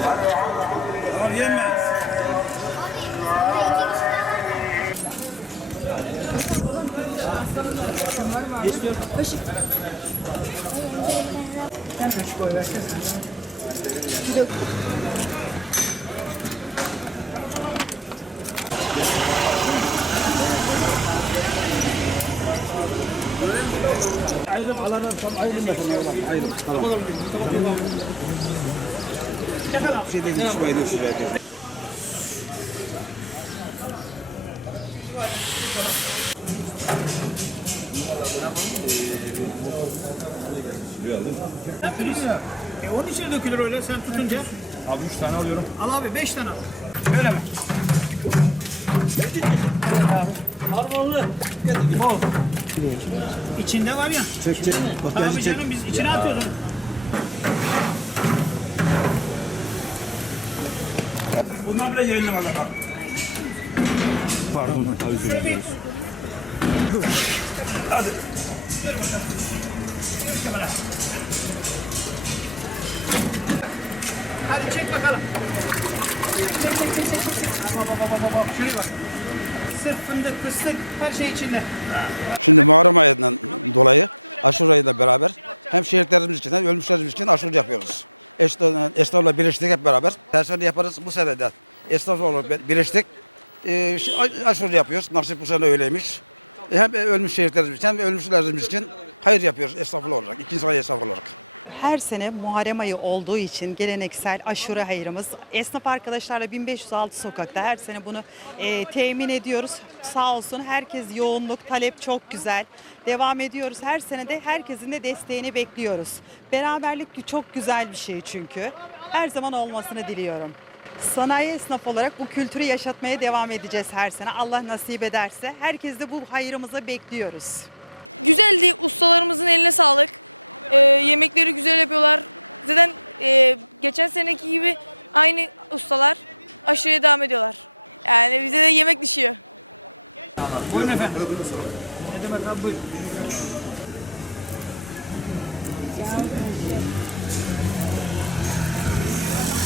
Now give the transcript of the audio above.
Var yemez. Geçmiyor. Kaşık. Sen kaşık koy versene. Bir dakika. Ayrım alanı tam ayrım mesela. Ayrım. Tamam. tamam şey değil. E onun içine dökülür öyle sen tutunca. Abi 3 tane alıyorum. Al abi 5 tane al. Öyle mi? İçinde var ya. Çek çek. Bak Abi canım biz içine atıyoruz. Bunlar bile yayınlı valla. Pardon. Özür dilerim. Hadi çek bakalım. Çek çek çek çek. çek. Bak bak bak bak bak. Şuraya bak. Sırf fındık, fıstık her şey içinde. Her sene Muharrem ayı olduğu için geleneksel aşure hayırımız esnaf arkadaşlarla 1506 sokakta her sene bunu e, temin ediyoruz. Sağ olsun herkes yoğunluk, talep çok güzel. Devam ediyoruz. Her sene de herkesin de desteğini bekliyoruz. Beraberlik çok güzel bir şey çünkü. Her zaman olmasını diliyorum. Sanayi esnaf olarak bu kültürü yaşatmaya devam edeceğiz her sene. Allah nasip ederse. Herkes de bu hayrımıza bekliyoruz. Buyurun efendim. Ne demek abi buyurun.